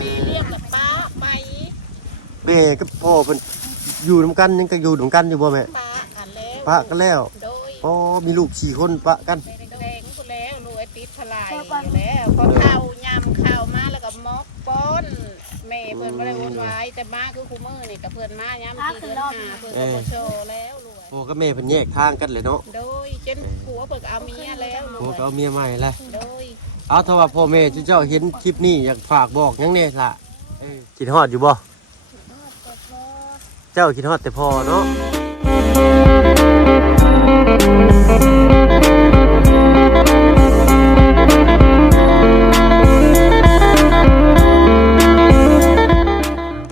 มีเรื่องกับป้าไปแม่กับพ่อเพิ่นอยู่นำกันยังก็อยู่นำกันอยู่บ่แม่ป้ากันแล้วปะกันแล้วโดยอ๋อมีลูก4คนปะกันแดงกูแล้วรวยติดทลายแล้วพอเข้ายำเข้ามาแล้วก็มอกป้อนแม่เพิ่นบ่ได้วนไว้แต่มาคือคู่มือนี่กับเพิ่นมายามที่เดือน5เพิ่นก็บ่โชว์แล้วรวยพ่อกับแม่เพิ่นแยกทางกันเลยเนาะโดยจนผัวเพิ่นเอาเมียแล้วร พ่อ วย ก็เอาเมียใหม่แล้ว โดยเอาถ้าว่าพ่อแม่เจ้าเห็นคลิปนี้อยากฝากบอกหยังแน่ล่ะคิดฮอดอยู่บ่เจ้าคิดฮอดแต่พ่อเนาะ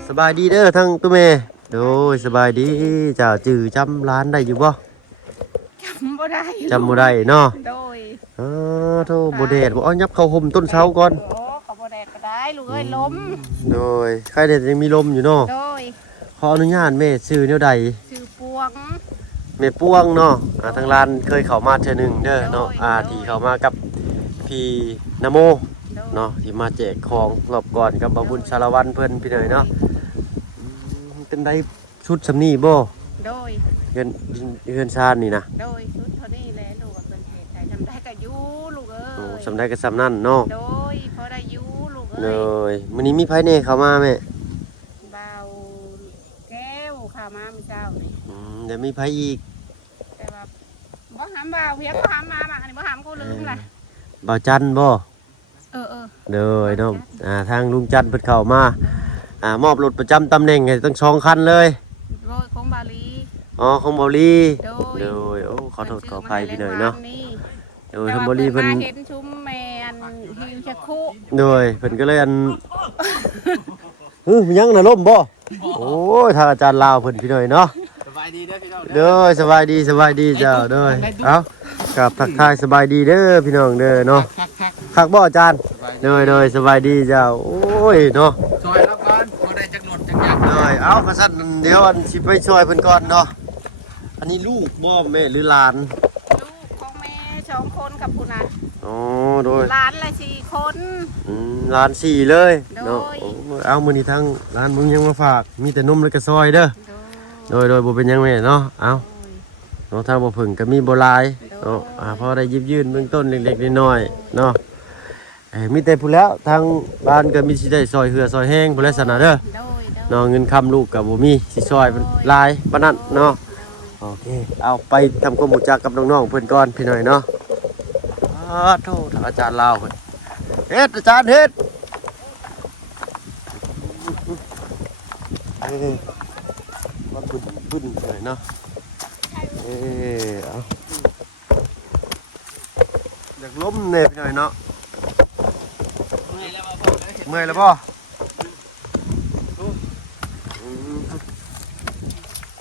สบายดีเด้อทั้งตุ้แม่โดยสบายดีเจ้าจื้อจำร้านได้อยู่บ่จำบ่ได้เนาะโดยโธ่บ่แดดบ่เอายับเข้าห่มต้นเสาก่อนโอ้เขาบ่แดดก็ได้ลูกเอ้ยล้มโดยใครเด็ดยังมีลมอยู่เนาะโดยขออนุญาตแม่ซื้อแนวใดชื่อปวงแม่ป้วงเนาะทางร้านเคยเข้ามาเทื่อนึงเด้อเนาะที่เข้ามากับพี่นโมเนาะที่มาแจกของรอบก่อนกับบาวบุญสารวัตรเพิ่นพี่เนยเนาะเป็นได้ชุดสำนีบ่โดยเฮือนชาญนี่นะโดยชุดเท่านี้แหละลูกเป็นเหตุใดจำได้ก็อยู่ลูกเอ้ยสำได้ก็สำนั่นเนาะโดยพอได้อยู่ลูกเลเอ้ยมื้อนี้มีไผแน่เข้ามาแม่เบาแก้วข้ามาเมื่อเช้านี่เดี๋ยวมีไผอีกแต่ว่าบ่หามเบาเพียงบ่หามมาอันนี้บ่หามกูลืมล่ะบ่าวจันบ่เด้อเนาะทางลุงจันเพิ่นเข้ามามอบรถประจำตำแหน่งให้ทั้ง2คันเลยโดยของบาลีของบาลีโดยโอ้ขอโทษขออภัยพี่หน่อยเนาะโดยทางบาลีเพิ่นเห็นชุมแมนหิวจะคุโดยเพิ่นก็เลยยังน่ะล่มบ่โอ้ยทางอาจารย์ลาวเพิ่นพี่หน่อยเนาะสบายดีเด้อพี่น้องเด้อสบายดีเจ้าเด้อเอ้ากับทักทายสบายดีเด้อพี่น้องเด้อเนาะคักบ่อาจารย์เด้อสบายดีเจ้าโอ้ยเนาะช่วยแล้วก่อนบ่ได้จักหนดจักหยังเด้อเอ้ากระสั่นเดี๋ยวสิไปช่วยเพิ่นก่อนเนาะอันนี้ลูกบ่แม่หรือหลานลูกของแม่2คนกับคุณน่ะอ๋อโดยหลานละ4คนหลาน4เลยเนาะเอามื้อนี้ทั้งหลานมึงยังมาฝากมีแต่นมและก็ซอยเด้อโดยบ่เป็นหยังแม่เนาะเอาเนาะถ้าบ่พึ่งก็มีบ่หลายเนาะพอได้ยิบยื่นเบื้องต้นเล็กๆน้อยๆเนาะมีแต่ผู้แล้วทางบ้านก็มีสิได้ซอยเหือซอยแห้งผู้แล้วสนะเด้อเนาะเงินคำลูกก็บ่มีสิซอยหลายปานนั้นเนาะโอเคเอาไปทำความรู้จักกับน้องๆเพิ่นก่อนพี่หน่อยเนาะโทษอาจารย์ลาวเพิ่นเฮ็ดอาจารย์เฮ็ดมาบึ้นหน่อยเนาะเอาอยากล้มเนี่ยพี่หน่อยเนาะเมื่อยแล้วป่ะ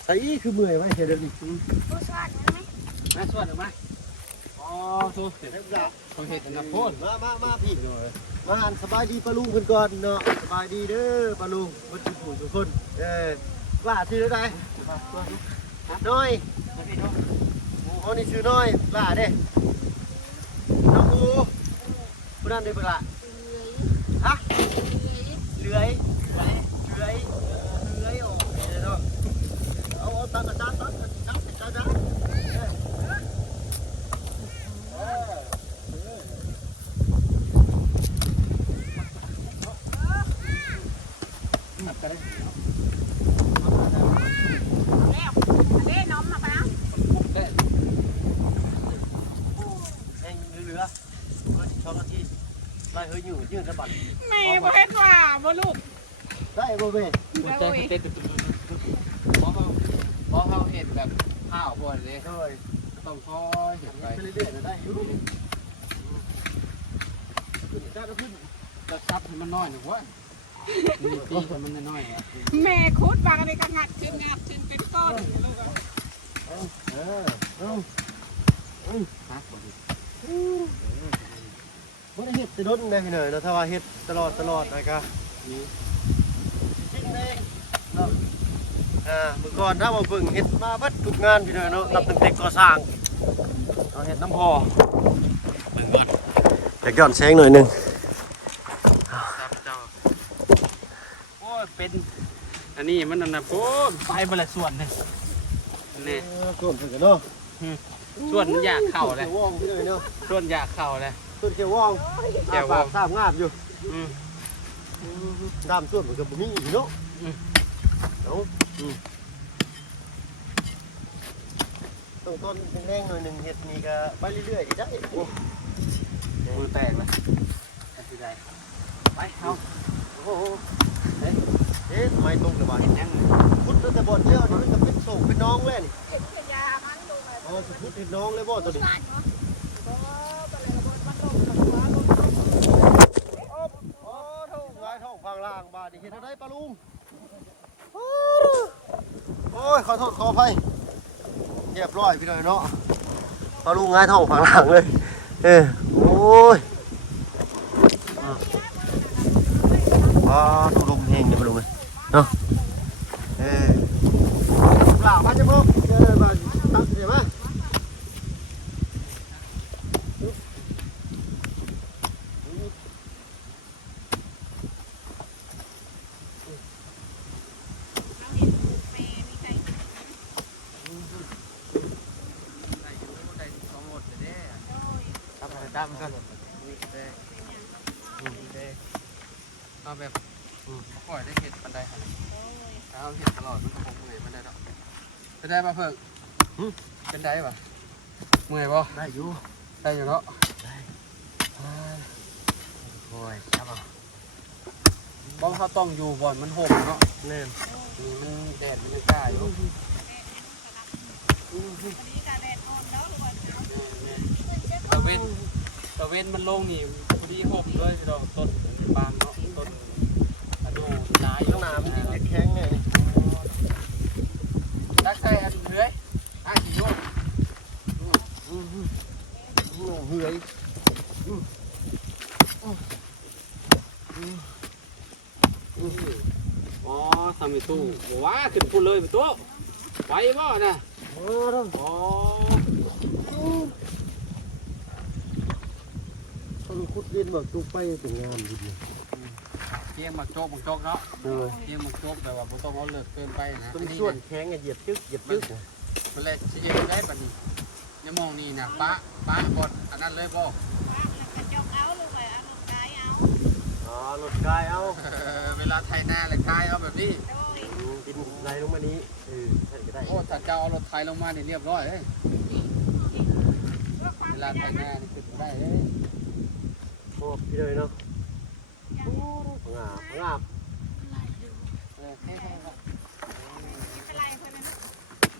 ใส่คือเมื่อยไหมเดี๋ยวนี้ผู้ชายไหมมาสวดหรือไม่อ๋อโทษเห็ดต้องเห็ดนะพ่นมาพี่มาสบายดีปลาลุงเพิ่นก่อนเนาะสบายดีเด้อปลาลุงมาทุกผู้ทุกคนว่าชื่ออะไรน้อยโอ้นี่ชื่อน้อยล่าเด้น้องกูผู้นั้นได้เปล่าฮะเลื้อยโอ้เนาะเอาตั้งกระจานตั้งไล่เฮ้ยอยู่ยืนสะบัดแม่บ่เฮ็ดว่าบ่ลูกได้บ่แม่บ่ใจเฮ็ดเพราะเขาเห็ดแบบข้าวบ่เลยต้องคอยเห็ดไปเรื่อยๆได้จะซับให้มันน้อยหนึ่งวะนี่ตีให้มันน้อยแม่คุดบางอะไรก็งัดขึ้นเป็นก้อนลูกบ่ได้เฮ็ดจะโดนได้พี่หน่อยเนาะถ้าว่าเฮ็ดตลอดนะครับนี่จริงเลยเนาะเมื่อก่อนถ้าว่าเบิ่งเฮ็ดมาเบิดทุกงานพี่หน่อยเนาะนับตั้งแต่ก่อสร้างเอาเฮ็ดน้ำพอเบิ่งก่อนจะย้อนแสงหน่อยนึง เป็นอันนี้มันนั่นน่ะโอ้ไปบ่ละส่วนนี่นี่ ส่วนเพิ่นก็เนาะ ส่วนมันอยากเข้าเลย ว่องพี่เลยเนาะ ส่วนอยากเข้าเลย ส่วนเขียวว่อง เขียวว่อง ทราบงาบอยู่ อืม ดามส่วนมันก็บ่มีอีกเนาะเอาต้นแดงๆหน่อยหนึงเฮ็ดนี่ก็ไปเรื่อยๆอีกได้โอ้ มือแตกเลยสิได้ไปเอา โหเอ๊ะทำไมตรงเลยว่า เห็นยัง พุทธแต่บ่อนเดียวนี่มันก็เป็นโศกเป็นน้องแล้วนี่ เห็นขยามันดูหน่อย อ๋อสิพุทธเป็นน้องเลยบ่ตัวนี้ บ้านเนาะบ่บ่เลยบ่มันลงกับหัวลง โอ้ท้องงายท้องฟังล่างบาดนี่เฮ็ดได้ปะลุงโอ้ยขอโทษขออภัยเรียบร้อยพี่น้อยเนาะปะลุงงายท้องฟังล่างเลยโอ้ยตัวลมแห้งเนี่ยปะลุงเลยเนาะหล่ามาจังบ่มาตั้งเดี๋ยวมาดำกันเอาแบบปล่อยได้เห็ดปันไดครับเอาเห็ดตลอดมันก็คงเมื่อยปันไดเนาะจะได้ป่ะเพิ่งเป็นได้ป่ะเมื่อยป่ะ ได้อยู่ ได้อยู่เนาะ โอ้ยครับ เพราะเขาต้องอยู่บ่อนมันห่มเนาะ แน่น นี่มันแดดมันยังกล้าอยู่ อันนี้ก็แดดอ่อนแล้วทุกคนเนาะ ตะเวนมันลงนี่พอดีห่มเลยพี่น้องต้นบางเนาะต้นอะโดลาย ข้างหน้ามันจะแข็งเนี่ยนี่ รักใส่อันเลื้อยกี่โยก เหื่อย อ๋อทำเป็นตู้ว้าขึ้นพูดเลยเป็นตู้ไหวบ่นะ โอ้โห อ๋อ ต้องขุดดินแบบตุกไปถึงงามดี เกี่ยงหมักโจกเนาะเกี่ยงหมักโจกแต่ว่าบ่ต้องเอาเลิกเกินไปนะ ต้นส่วนแข็งเหยียบจึ๊กเหยียบจึ๊ก มันแรกสิเอ็ดได้ปะนี่เนี่ยมองนี่นะป้าบดอันนั้นเลยบ่ ว่าแล้วก็จกเอาลูกไปเอาลูกกายเอา อ๋อรถกายเอา เวลาไถนาเลยกายเอาแบบนี้ โดย กินในลงมานี้ท่านก็ได้ โอ้ถ้าเจ้าเอารถไถลงมานี่เรียบร้อยเลย เพื่อความ เวลาไถนานี่ขึ้นบ่ได้เลย โอ้พี่เลยเนาะงาบงาบ ไม่เป็นไรเพื่อนนะ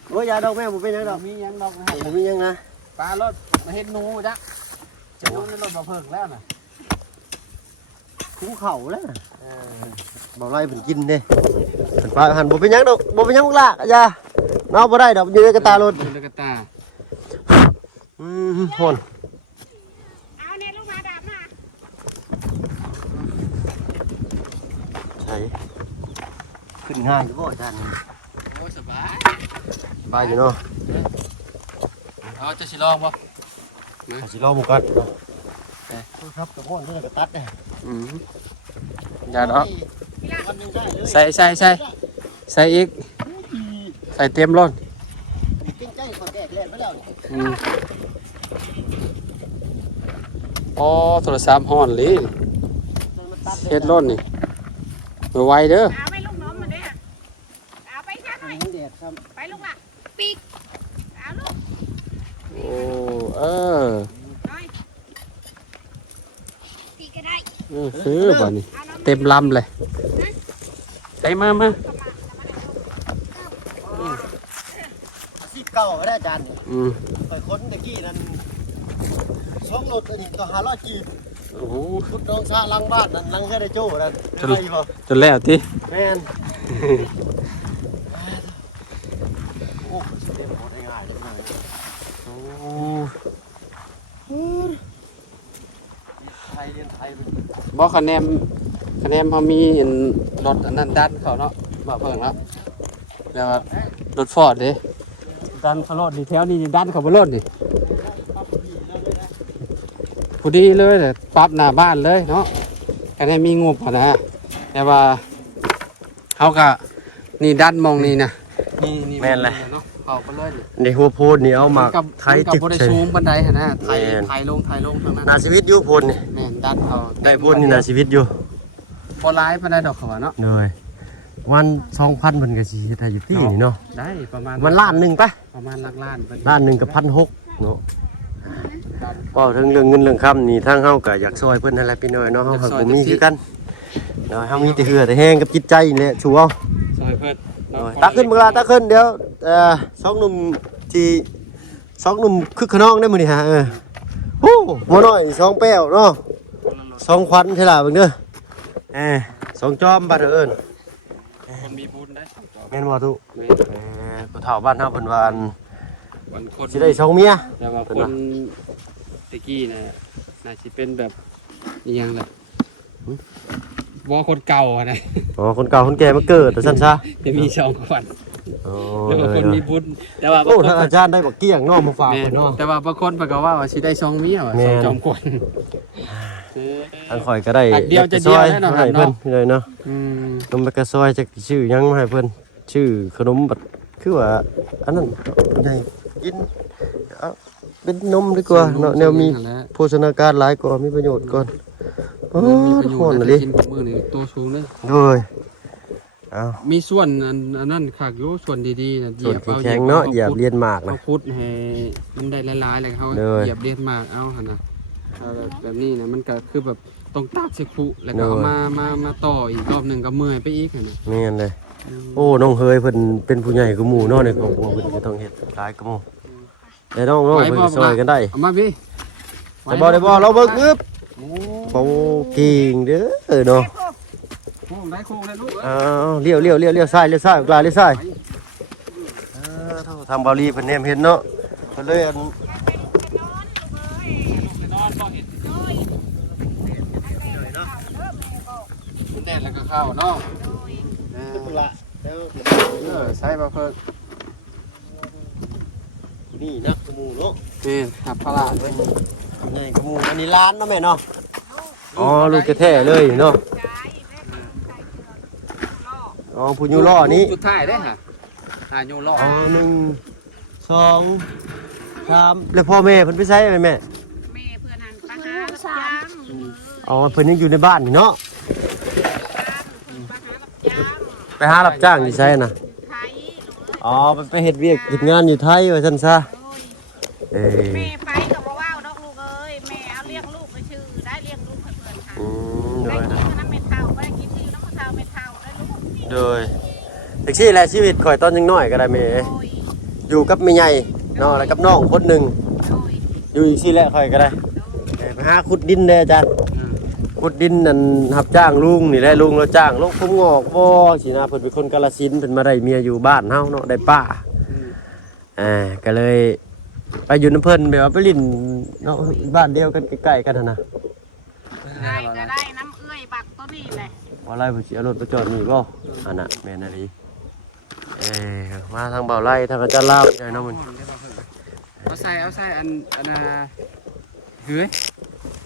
โอ้ยยาดอกแม่ผมเป็นยังดอก มียังดอกนะ ผมมียังนะ ปลารถมาเห็นหนูจ้ะจะนูในรถมาเพิ่งแล้วน่ะ คุ้มเข่าแล้วบอกไรผมกินเด้ปลาหันผมเป็นยังดอกผมเป็นยังลูกละยาน้องบ่ได้ดอกยืนกระตารถ ดูกระตา หอน เอาเนี่ยลูกมาดำมา ใช่ขึ้นง่ายอยู่บ่อาจารย์ โอ้สบาย บายอยู่เนาะ เอาจะสิลองบ่ สิรอหมูกันครับกระโปงนี่กระตัดเนี่ย อย่าดอก วันนึงได้เลย ใส่อีกใส่เต็มรถ เก่งใจขอแดกแล่นไปแล้ว อ๋อโทรศัพท์ฮ้อนเลยเฮ็ดรถนี่ไวเด้อ เอาไปลูกน้องมาเนี่ยเอาไปซะหน่อย แดดครับ ไปลูกละปีกเอาลูก โอ้ หน่อยปีกก็ได้ คือบ่นี่เต็มลำเลยใส่มา อาชีพเก่าก็ได้อาจารย์ ม ไปค้นตะกี้นั่นช่องรถอันนี้ก็500 กีบ โอ้โห พุดน้องชาลังบ้านนั่นลังแค่ได้โจ้นั่น จนแล้วติ แม่นโอ้เต็มหมดง่ายๆเลย โอ้ ไทยเรียนไทยเป็น บ่คะแนนเขามีเห็นรถอันนั้นดันเขาเนาะมาเพิ่งแล้วแล้วรถฟอร์ดเด้ดันเขารถนี่แถวนี้ดันเขาบ่รถนี่พอดีเลยปรับหน้าบ้านเลยเนาะคะแนนมีงบนะแต่ว่า เฮาก็นี่ดันมองนี่นะนี่ แม่นเลย เนาะเผาไปเลยนี่ ในหัวโพดนี่เอามาไทย กับ จึก บ่ได้ ใส่ สูงปานใดหั่นนะไทย แม่น ไทยลงทางนั้น นาชีวิตอยู่โพดนี่ แม่นดันเอา ได้โพดนี่นาชีวิตอยู่ บ่หลายปานใดดอกเขาว่าเนาะ เลยวัน2,000เพิ่นก็สิเฮ็ดให้อยู่ที่นี่เนาะ ได้ประมาณ มันล้านหนึงปะ ประมาณหลักล้านเพิ่น ล้านหนึงกับ1,600เนาะเว้าถึงเรื่องเงินเรื่องคำนี่ทางเฮาก็อยากช่วยเพิ่นนั่นแหละพี่น้อยเนาะเฮาก็บ่มีคือกันเนาะเฮามีแต่เหือแต่แห้งกับจิตใจนี่แหละชัวร์ ซอยเพิ่น ตักขึ้นเมื่อไรตักขึ้นเดี๋ยวสองหนุ่มที่สองหนุ่มคึกขนองได้มื้อนี้ฮะโอ้บ่น้อยสองแป้วเนาะสองควันใช่ล่ะเบิ่งเด้อสองจอมบัดเอิ้น คนมีบุญได้สองจอ แม่นบ่ตุ แม่น ผู้เฒ่าบ้านเฮาเพิ่นว่าอัน วันคน สิได้สองเมีย แต่ว่าคนตะกี้น่ะน่าสิเป็นแบบอีหยังล่ะบ่คนเก่าอะนะ อ๋อคนเก่าคนแก่มาเกิดแต่ซั่นซะ จะมีสองคน อ๋อ แล้วก็คนมีบุญแต่ว่า โอ้ท่านอาจารย์ได้บักเกี้ยงเนาะมาฝาก แม่ เพิ่นเนาะ แต่ว่าบางคนเพิ่นก็ว่าสิได้2เมียว่ะ แม่ สอง น จอมคน ทางข่อยก็ได้ ตักเดียวจะเดียวแน่นอน ให้เพิ่นพี่น้อยเนาะ อืม นมกระซอยจะชื่อหยังมาให้เพิ่นชื่อขนมบัดคือว่าอันนั้นใหญ่กินเอาเป็นนมดีกว่าเนาะแนวมีโภชนาการหลายกว่ามีประโยชน์ก่อนโอ้ มีประโย ฮ้อ ช น น์ น่ะ นะ ดิ กินกับมื้อนี่ตัวสูงเลย โอ้ยเอา มีส่วนอันนั้นคักอยู่ส่วนดีๆน่ะ ส่วนแข็งๆเนาะอย่าเรียนมาก เขา นะ ขุดให้มันได้หลายๆแล้วเขา เลย เหยียบเลียนมากเอาหั่นน่ะเอาแบบนี้นะมันก็คือแบบต้องตากเสคุแล้วก็เอา เลย มาต่ออีกรอบหนึงก็เมื่อยไปอีกหั่นน่ะ แม่นเลยโอ้น้องเฮยเพิ่นเป็นผู้ใหญ่กว่าหมู่เนาะในครอบครัวเพิ่นก็ต้องเฮ็ดหลายกว่าหมู่แต่น้องๆเพิ่นก็ซอยกันได้ เอามาพี่ แต่บ่ได้บ่เราเบิ่งอึบ โอ้ โอ้เก่งเด้อเนาะ โหได้โค้งได้ลูกเอ้ย อ้าวเลี้ยวซ้ายกลาเลี้ยวซ้ายทางบาลีเพิ่นแนมเห็นเนาะเพิ่นเลยอัน นอนบ่เห็นมันแดดแล้วก็เข้าเนาะใช่ป่ะเพิ่น นี่นักหมู่เนาะ นี่หับพลาด้วย ใหญ่หมู่อันนี้ร้านเนาะแม่เนาะอ๋อลูกแท้ๆเลยเนาะอ๋อผู้อยู่ล้อนี้ สุดท้ายได้ฮะโยล้อ อ๋อ1 2 3แล้วพ่อแม่เพิ่นไปไสแม่ แม่เพื่อนหันไปหารับจ้าง อ๋อเพิ่นยังอยู่ในบ้านนี่เนาะ ไปหารับจ้าง ไปหารับจ้างอยู่ไสน่ะ ไทย อ๋อไปเฮ็ดเวียกเฮ็ดงานอยู่ไทยว่าซั่นซะเอ้ย แม่ไปกับว่าว้าวดอกลูกเอ้ยแม่เอาเลี้ยงลูกไปชื่อได้เลี้ยงลูกเพื่อนค่ะ โด ได้ ย กิน นะ น้ำเม็ดเท่าได้กินที่น้ำเท่าเม็ดเท่าได้ลูก โดยแท็กซี่แหละชีวิตข่อยตอนยังน้อยก็ได้แม่ โดย อยู่กับแม่ใหญ่เนาะแล้วกับน้องคนหนึง โดย อยู่อีกซี่แหละข่อยก็ได้ไปหาขุดดินเด้ออาจารย์ขุดดินนั่นรับจ้างลุงนี่แหละลุงเราจ้างลงพุ่งงอกบ่สินะเพิ่นเป็นคนกาฬสินธุ์เพิ่นมาได้เมียอยู่บ้านเฮาเนาะได้ป้าก็เลยไปอยู่น้ำเพิ่นแบบว่าไปลิ้นเนาะบ้านเดียวกันใกล้ๆกันหั่นน่ะ ได้ก็ได้น้ำเอื้อยบักตัวนี้แหละ ว่าไรบ่สิเอารถไปจอดนี่บ่อันน่ะแม่นอะลีมาทางเบาไร่ทางอาจารย์ลาวนี่ได้เนาะมึง เอาใส่อันเฮ้ย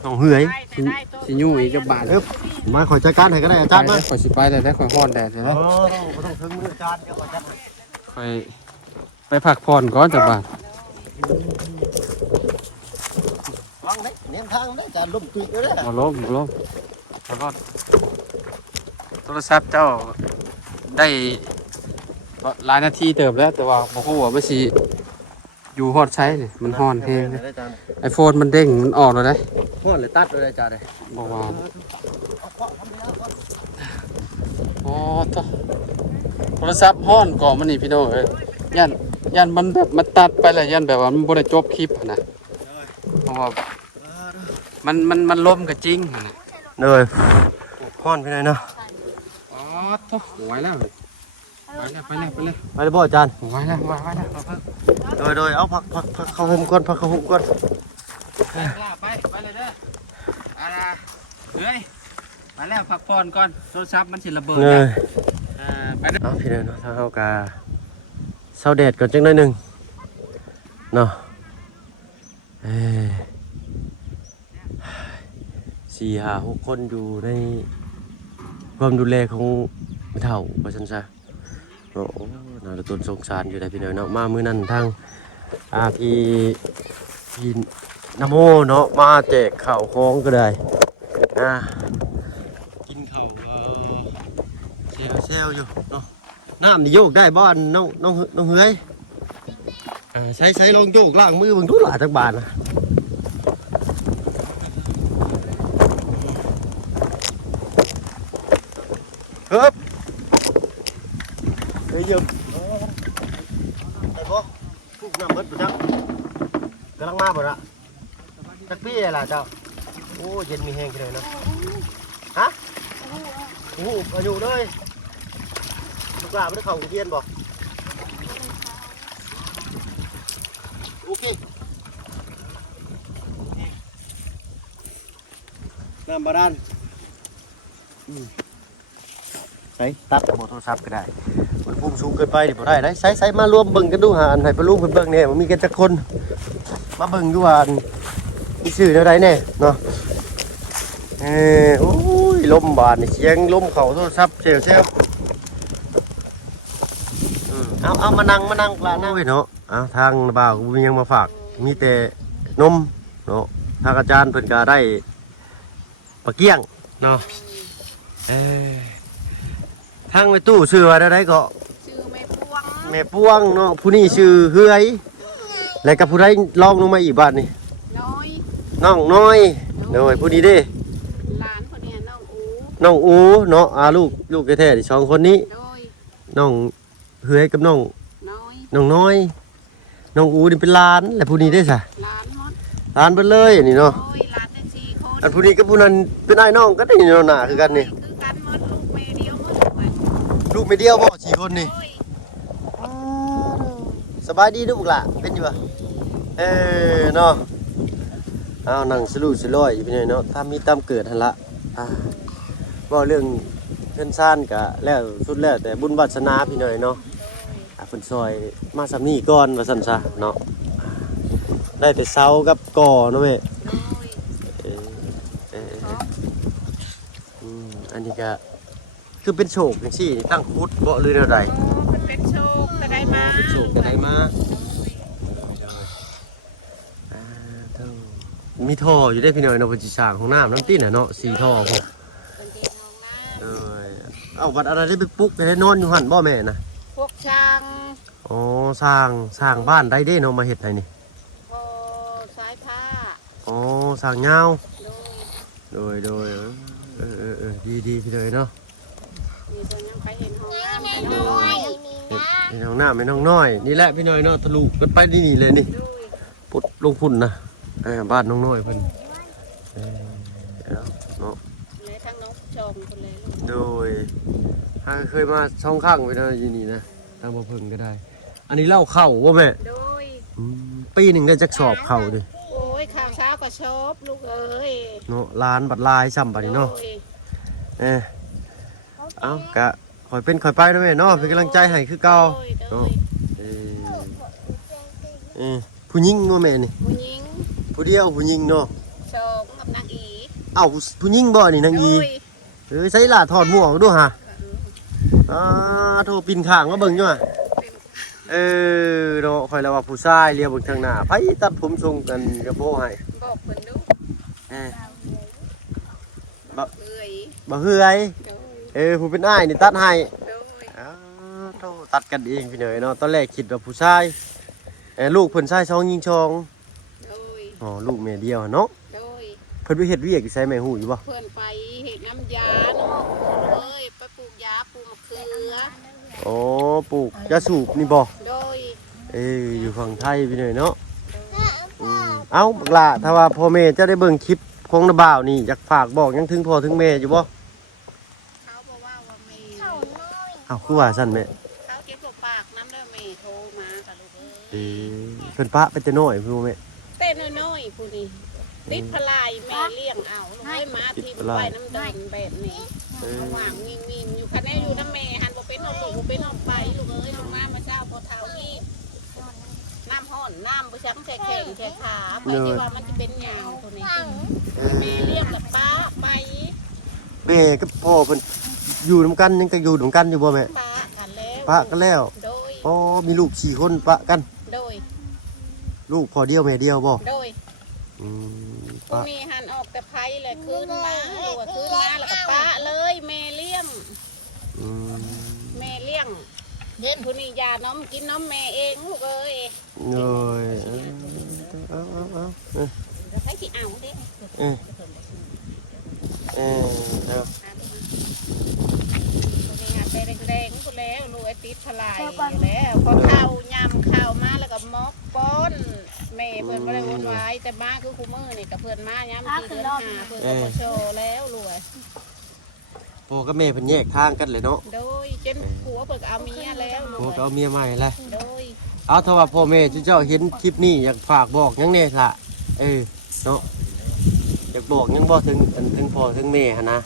ต้องเหื่อย ได้แต่ได้ตัว สิยุ่งอีกจะบาด เอ๊ะมาขอจัดการให้ก็ได้อาจารย์มา ข่อยสิไปเลยได้ข่อยฮ้อนแดดเลย อ๋ นะ อต้องถึงมืออาจารย์เดี๋ยวขอจัดให้ ข่อยไปพักผ่อนก่อนจะบาด วางได้เน้นทางได้อาจารย์ล้มตุยเด้อ บ่ล้มบ่รอดโทรศัพท์เจ้าได้หลายนาทีเติบแล้วแต่ว่าบ่ฮู้ว่ามันสิอยู่ฮอดใช้นี่มันฮ้อนแฮง อาจารย์ ไอโฟนมันเด้งมันออกแล้วได้ ฮ้อนเลยตัดเลยอาจารย์เลย บอกว่าโอ้โทรศัพท์ฮ้อนก่อนมันนี่พี่น้องเอ้ยยันมันแบบมันตัดไปแล้วยันแบบว่ามันบ่ได้จบคลิปนะเพราะว่ามันล้มก็จริงนะ เลยฮ้อนไปไหนเนาะ อ๋อโถ่ไหวแล้วไปเลย ไปเลยบ่อาจารย์ ไหวแล้วโดยเอาพักเข้าห่มก่อนพักเข้าห่มก่อน ไปเลยเด้อเฮ้ยไปแล้วพักผ่อนก่อนโทรศัพท์มันสิระเบิด เนย ไปเด้อ เอาพี่น้องเนาะถ้าเฮากะเซาแดดก่อนจังหน่อยหนึงเนาะ4-5-6 คนอยู่ในความดูแลของ ไม่เท่าว่าซั่นซะโอ้น่าจะต้นสงสารอยู่ได้พี่น้อยเนาะมามื้อนั้นทางพี่นโมเนาะมาแจกข้าวของก็ได้กินข้าวเซลอยู่เนาะน้ำนี่โยกได้บ่น้องเฮ้ยใช้ลองโยกล้างมือเบิ่งดูหลายจักบาทนะเฮ้ยยืมไอ้บ่พวกน้ำมดบ่จักกำลังมาบ่ละจักปี้ล่ะเจ้าโอ้เย็นมีแห้งเลยเนาะฮะโอ้อายุเลยลูกหลานไม่ได้เข้าโรงเรียนบ่โอเคน้ำบาดาลใส่ตัดโทรศัพท์ก็ได้มันพุ่งสูงเกินไปดิบ่ได้ได้ใส่มารวมเบิ่งกันดูหาอันให้ไปลูกเพิ่นเบิ่งแน่มันมีกันจักคนมาเบิ่งดูว่ามีชื่อเท่าใดแน่เนาะโอ้ยลมบาดนี่เสียงลมเข้าโทรศัพท์เซลเอามานั่งปลานั่งเนาะทางบ่าวมียังมาฝากมีแต่นมเนาะทางอาจารย์เพิ่นก็ได้ปลาเกี้ยงเนาะทางไปตู้ชื่อว่าได้ก็ชื่อแม่พวงเนาะผู้นี้ชื่อเฮือยแล้วก็ผู้ใดลองลงมาอีกบาทนี่น้องน้อยโดยผู้นี้เด้หลานคนนี้น้องอูเนาะลูกแท้ๆที่สองคนนี้น้องเฮือยกับน้องน้อยน้องอูนี่เป็นหลานแล้วผู้นี้ได้ซะหลานเบิดเลยนี่เนาะอันผู้นี้กับผู้นั้นเป็นอ้ายน้องก็ได้เนาะหน้าคือกันนี่ลูกไม่เดียวบ่4คนนี่สบายดีลูกล่ะเป็นอยู่ป่ะเนาะเอานั่งสลุสลอยอยู่พี่น้อยเนาะถ้ามีตามเกิดหั่นละก็เรื่องเพิ่นซ่านก็แล้วสุดแล้วแต่บุญวาสนาพี่น้อยเนาะเพิ่นซอยมาซำนี้ก่อนว่าซั่นซะเนาะได้แต่เซากับก่อเนาะแม่อันนี้ก็คือเป็นโชคจังซี่ตั้งคุดบ่หรือแนวใดเป็นโชคก็ได้มาเป็นโชคก็ได้มามีท่ออยู่ได้พี่น้อยเนาะเพิ่นสิสร้างห้องน้ำน้ำติ้นน่ะเนาะ4ท่อพอเอาวัดอะไรได้ไปปลุกได้นอนอยู่หั่นบ่แม่นะพวกช่างอ๋อสร้างบ้านได้เด้เนาะมาเฮ็ดให้นี่สายผ้าอ๋อสร้างยาวโดยดีพี่เลยเนาะมีตัวยังไปเห็นห้องน้ำไม่น้อยเห็นห้องน้ำไม่น้อยนี่แหละพี่น้อยเนาะทะลุกันไปนี่เลยนี่พุดลงพุ่นนะบ้านน้องน้อยเพิ่นเนาะเลยทั้งน้องชมคนเลยโดยเคยมาช่องข้างไปนะยี่นี่นะทางบ่เพิ่งก็ได้อันนี้เล่าเข้าว่าแม่โดยปีหนึ่งได้จักสอบเข้าดิโอ้ยข้าวเช้าก็ชอบลูกเอ้ยเนาะร้านบัดลายซ้ำบัดนี้เนาะเอากะคอยเป็นคอยไปนะแม่เนาะเป็นกำลังใจให้คือเก่าเนาะผู้หญิงว่าแม่นี่ผู้หญิงผู้เดียวผู้หญิงเนาะชมกับนางอีผู้หญิงบ่นี่นางอีใส่ล่ะถอดหมวกด้วยฮะโทรปินข้างมาเบิ่งอยู่เนาะคอยแล้วว่าผู้ชายเรียกเบิ่งทางหน้าไผตัดผมทรงกันกระโปรงให้บอกเพิ่นดูบ่เฮือยผู้เป็นอ้ายนี่ตัดให้โทรตัดกันเองพี่เนยเนาะตอนแรกคิดว่าผู้ชายลูกเพิ่นชาย2หญิง2อ๋อลูกแม่เดียวเนาะเพิ่นไปเฮ็ดเวียกอยู่ไสแม่ฮู้อยู่บ่เพิ่นไปเฮ็ดน้ำยาเนาะเอ้ยไปปลูกยาปลูกมะเขืออ๋อปลูกยาสูบนี่บ่โดยอยู่ฝั่งไทยพี่เนยเนาะเอ้าบักล่ะถ้าว่าพ่อแม่จะได้เบิ่งคลิปของน้าบ่าวนี่อยากฝากบอกยังถึงพ่อถึงแม่อยู่บ่เขาบอกว่าแม่คือว่าซั่นแม่เขาเก็บปากน้ำเด้อแม่โทรมากับลูกเเพิ่นปะไปแต่น้อยพี่แม่เต้นน้อยๆผู้นี้ติดพลายแม่เลี้ยงเอาลูกเอ้ยมาที่ไว้น้ำดินแบบนี้ว่างมินอยู่คันนี้อยู่น้ำแม่หันบ่เป็นเอาลูกบ่เป็นเอาไปลูกเอ้ยลงมาเจ้าพอเท้านี่น้ำห้อนน้ำบ่ช้ำแข็งแข็งขาไปที่ว่ามันจะเป็นยาวตัวนี้แม่เลี้ยงกับป้าไปแม่กับพ่อเพิ่น อยู่นํกันยังก็อยู่นํกันอยู่บ่แม่ ปะกันแล้ว ปะกันแล้ว โดย อ๋อมีลูก4คนปะกัน โดย ลูกพ่อเดียวแม่เดียวบ่ โดย อืม ผู้ ปะ มีหันออกแต่ไผเลยคืนมาหรือว่าคืนมาแล้วก็ปะเลยแม่เลี้ยง อืม แม่เลี้ยงเด่นผู้นี้ยาน้ำกินน้ำแม่เองลูกเอ้ย เลยเอา ใช้ที่เอาเด้ เออเอา ผู้นี้หันไปแดงๆผู้แล้วลูกไอ้ติดทลายแล้วพอเข้ายำเข้ามาแล้วก็มอกป้อนแม่เพิ่นบ่ได้วนไว้แต่มาคือคู่มือนี่กับเพิ่นมายำที่เดือน5เพิ่นก็บ่โชว์แล้วลูก พ่อกับแม่เพิ่นแยกทางกันเลยเนาะ โดยจนผัวเพิ่นเอาเมียแล้วลู พ่อก ก็เอาเมียใหม่ละ โดย เอาถ้าว่าพ่อแม่เจ้าเห็นคลิปนี้อยากฝากบอกหยังแน่ล่ะเนาะอยากบอกหยังบ่ถึงพ่อถึงแม่หั่นนะ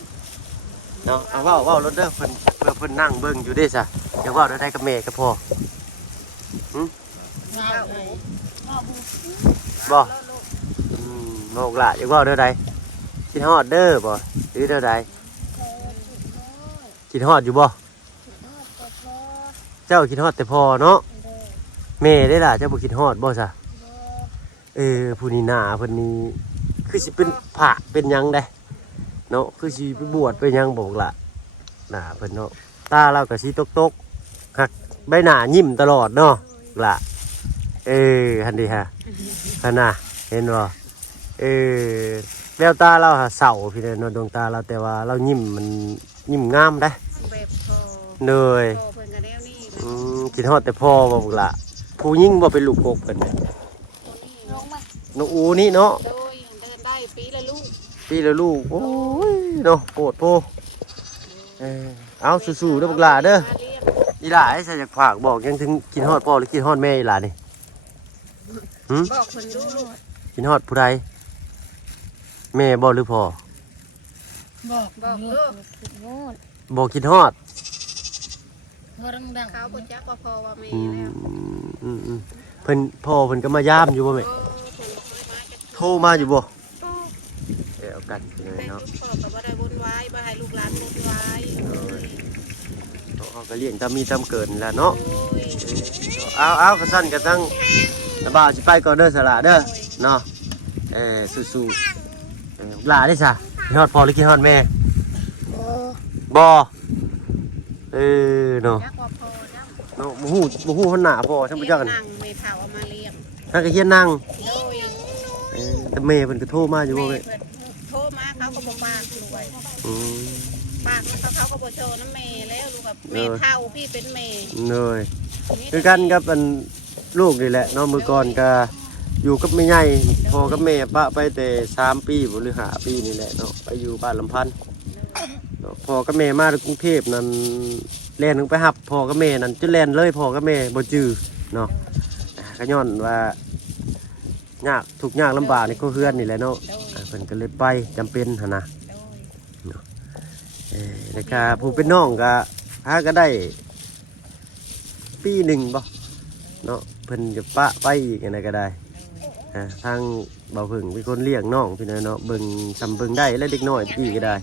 เนาะเอาเว้ารถเด้อเพิ่นนั่งเบิ่งอยู่เด้ซะอยากเว้าได้กับแม่กับพ่อบ่บอกล่ะอยากเว้าเด้อใดคิดฮอดเด้อบ่หรือเด้อใดคิดฮอดอยู่บ่เจ้าคิดฮอดแต่พ่อเนาะแม่ได้ล่ะเจ้าบ่คิดฮอดบ่ซะผู้นี้หน้าเพิ่นนี่คือสิเป็นพระเป็นหยังได้เนาะคือสิไปบวชไปหยังบอกล่ะหน้าเพิ่นเนาะตาเราก็สิตกหักใบหน้ายิ้มตลอดเนาะล่ะหันดิฮะหั่นน่ะเห็นบ่แววตาเราเศร้าพี่เด้อเนาะดวงตาเราแต่ว่าเรายิ้มมันยิ้มงามได้ แบบพอ เลย พอเพิ่นก็แนวนี้ คิดฮอดแต่พ่อบอกล่ะผู้ยิ่งบ่เป็นลูกกกเพิ่น ลงมา น้องอูนี่เนาะ โดยเดินได้ปีละลูก ปีละลูกโอ้ยเนาะโปรดโพเอาสู้ๆเด้อพวกหล่าเด้ออีหล่าให้ใส่จากฝากบอกยังถึงกินฮอดพ่อหรือกินฮอดแม่อีหล่านี่ บอกเพิ่นดูลูก กินฮอดผู้ใดแม่บ่หรือพ่อ บอกลูก บ่กินฮอด เขาบ่จักว่าพอว่าแม่ อื แล้ว มเพิ่นพ่อเพิ่นก็มายามอยู่บ่แม่โทรมาอยู่บ่เอากันเลย ให้ เนาะ ลูกพ่อก็บ่ได้วุ่นวายบ่ให้ลูกหลานวุ่นวาย เขาก็เลี้ยงตามมีตามเกิดนั่นแหละเนาะ โอ้ย เอากระสั้นกระทั้งระบาดสิไปก่อนเด้อสละเด้อเนาะสู้ๆลาได้ซะกินฮอดพ่อหรือกินฮอดแม่บ่เนาะ จักว่าพอจัก เนาะบ่ฮู้คนหน้าพ่อซั่นบ่จักกัน นั่งแม่เฒ่าเอามาเลี้ยง ถ้าก็เฮียนนั่ง โดย แต่แม่เพิ่นก็โทรมาอยู่บ่ แม่ แม่ เพิ่นโทรมาเขาก็บ่ปากด้วย อืม ปากเขาก็บ่โชว์น้ำแม่แล้วลูกกับแม่เฒ่าพี่เป็นแม่ เลยคือกันกับอันลูกนี่แหละเนาะมื้อก่อนก็อยู่กับแม่ใหญ่พ่อกับแม่ปะไปแต่3ปีบ่หรือ5ปีนี่แหละเนาะไปอยู่บ้านลำพันธ์เนาะพ่อกับแม่มาจากกรุงเทพนั่นแล่นลงไปหับพ่อกับแม่นั่นจนแล่นเลยพ่อกับแม่บ่จื้อเนาะก็ย้อนว่ายากทุกข์ยากลำบากนี่ก็เฮือนนี่แหละเนาะเพิ่นก็เลยไปจำเป็นหั่นนะแล้วก็ผู้เป็นน้องก็หาก็ได้ปีหนึ่งบ่เนาะเพิ่นจะปะไปอีกอันนั้นก็ได้ทางเบาผึ่งเป็นคนเลี้ยงน้องพี่น้อยเนาะเบิ่งซำเบิ่งได้และเด็กน้อยพี่ก็ได้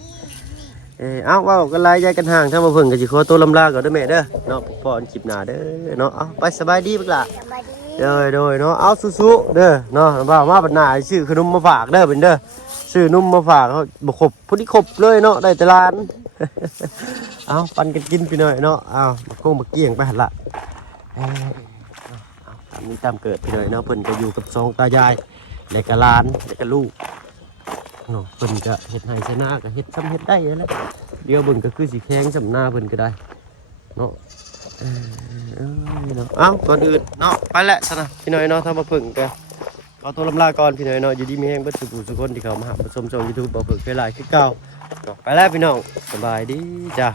เอาเว้ากันหลายยายกันห่างถ้าเบาผึ่งก็สิขอตัวลำลาก่อนเด้อแม่เด้อเนาะพออันคลิปหน้าเด้อเนาะเอาไปสบายดีบักล่ะโดยเนาะเอาสู้ๆเด้อเนาะว่ามาบัดหน้าซื้อขนมมาฝากเด้อเป็นเด้อซื้อนมมาฝากเขาบ่ครบพอดีครบเลยเนาะได้แต่ร้าน เอาปันกันกินไปหน่อยเนาะเอามาโค้งมาเกี่ยงไปหันละตามนี้ตามเกิดไปหน่อยเนาะเพิ่นก็อยู่กับสองตายายและก็หลานและก็ลูกเนาะเพิ่นก็เฮ็ดให้ชนะก็เฮ็ดซ้ำเฮ็ดได้แล้วเดี๋ยวเบิ่งก็คือสิแข็งสำหน้าเพิ่นก็ได้เนาะเอาก่อนอื่นเนาะไปแหละซะนะพี่หน่อยเนาะถ้ามาเพิ่งก็ขอตัวลำลาก่อนพี่หน่อยเนาะอยู่ดีมีแห้งเบิดสุขคนที่เขามาหาชมช่อง YouTube บ่เพิ่งเวลาคือเก่าไปแล้วพี่น้องสบายดีจ้า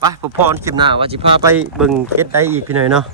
ไปพบพรคลิปหน้าว่าสิพาไปเบิ่งเฮ็ดได้อีกพี่หน่อยเนาะ